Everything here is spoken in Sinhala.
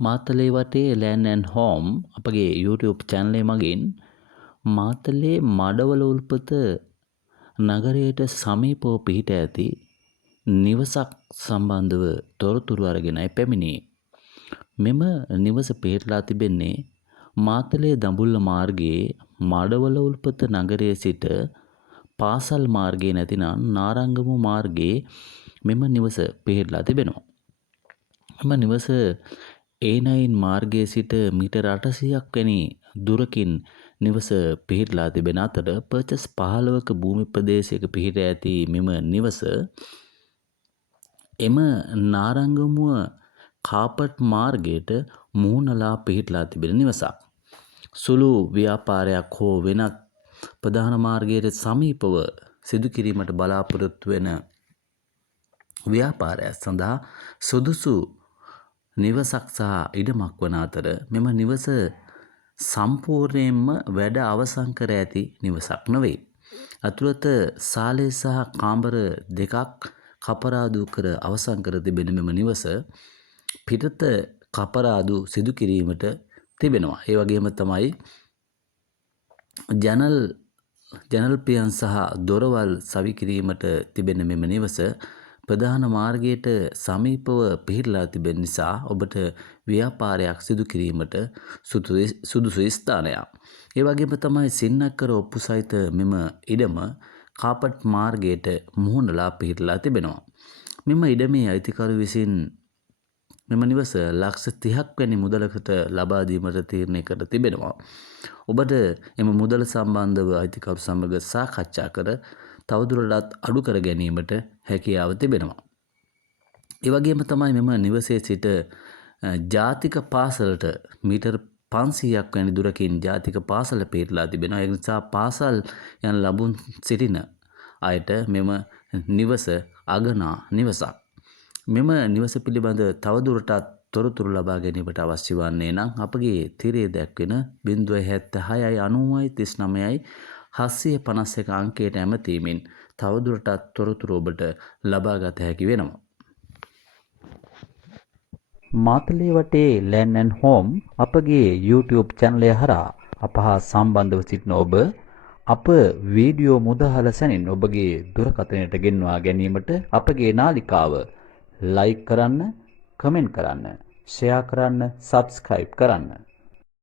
මාතලේ වටේ ලෑන්ඩ් ඇන්ඩ් හෝම් අපගේ YouTube channel එක මගින් මාතලේ මඩවල උල්පත නගරයට සමීපව පිහිට ඇති නිවසක් සම්බන්ධව තොරතුරු අරගෙනයි පැමිණියේ. මෙම නිවස පිහිටලා තිබෙන්නේ මාතලේ දඹුල්ල මාර්ගයේ මඩවල උල්පත නගරයේ සිට පාසල් මාර්ගයේ නැතිනම් නාරංගමු මාර්ගයේ මෙම නිවස පිහිටලා තිබෙනවා. මෙම නිවස A9 මාර්ගයේ සිට මීටර් 800ක් වැනි දුරකින් නිවස පිහිටලා තිබෙන අතර පර්චස් 15ක භූමි ප්‍රදේශයක පිහිට ඇති මෙම නිවස එම නාරංගමුව කාපට් මාර්ගයට මුහුණලා පිහිටලා තිබෙන නිවසක්. සුළු ව්‍යාපාරයක් හෝ වෙනත් ප්‍රධාන මාර්ගයට සමීපව සිදු කිරීමට බලාපොරොත්තු වෙන ව්‍යාපාරයක් සඳහා සුදුසු නිවසක් සහ ඉඩමක් වන අතර මෙම නිවස සම්පූර්ණයෙන්ම වැඩ අවසන් කර ඇති නිවසක් නොවේ. අතුරත සාලේ සහ කාමර දෙකක් කපරාදු කර අවසන් කර තිබෙන මෙම නිවස පිටත කපරාදු සිදු කිරීමට තිබෙනවා. ඒ වගේම තමයි ජනල් පියන් සහ දොරවල් සවි කිරීමට තිබෙන මෙම නිවස ප්‍රධාන මාර්ගයට සමීපව පිහිටලා තිබෙන නිසා ඔබට ව්‍යාපාරයක් සිදු කිරීමට සුදුසු ස්ථානයක්. ඒ වගේම තමයි සින්නක්කර ඔප්පු සහිත මෙම ඉඩම කාපට් මාර්ගයට මුහුණලා පිහිටලා තිබෙනවා. මෙම ඉඩමේ අයිතිකරු විසින් මෙම නිවස ලක්ෂ 30ක් වැනි මුදලකට ලබා දීමට තීරණය කර තිබෙනවා. ඔබට එම මුදල සම්බන්ධව අයිතිකරු සමග සාකච්ඡා කර තවදුරටත් අඩු කර ගැනීමට හැකියාව තිබෙනවා. ඒ වගේම තමයි මෙම නිවසේ සිට ජාතික පාසලට මීටර් 500ක් වැනි දුරකින් ජාතික පාසල පිහිටලා තිබෙනවා. ඒ නිසා පාසල් යන ලබුන් සිටින අයට මෙම නිවස අගනා නිවසක්. මෙම නිවස පිළිබඳ තවදුරටත් තොරතුරු ලබා ගැනීමට අවශ්‍ය වන්නේ නම් අපගේ තිරේ දැක්වෙන 076යි 90යි 39යි 751 අංකයට ඇමතීමෙන් තවදුරටත් තොරතුරු ඔබට ලබා ගත හැකි වෙනවා. මාතලේ වටේ ලෑන්ඩ් ඇන්ඩ් හෝම් අපගේ YouTube channel එක හරහා අප හා සම්බන්ධව සිටින ඔබ අප වීඩියෝ මුදහල සැනින් ඔබගේ දුරකථනයට ගෙන්වා ගැනීමට අපගේ නාලිකාව like කරන්න, කමෙන්ට් කරන්න, share කරන්න, subscribe කරන්න.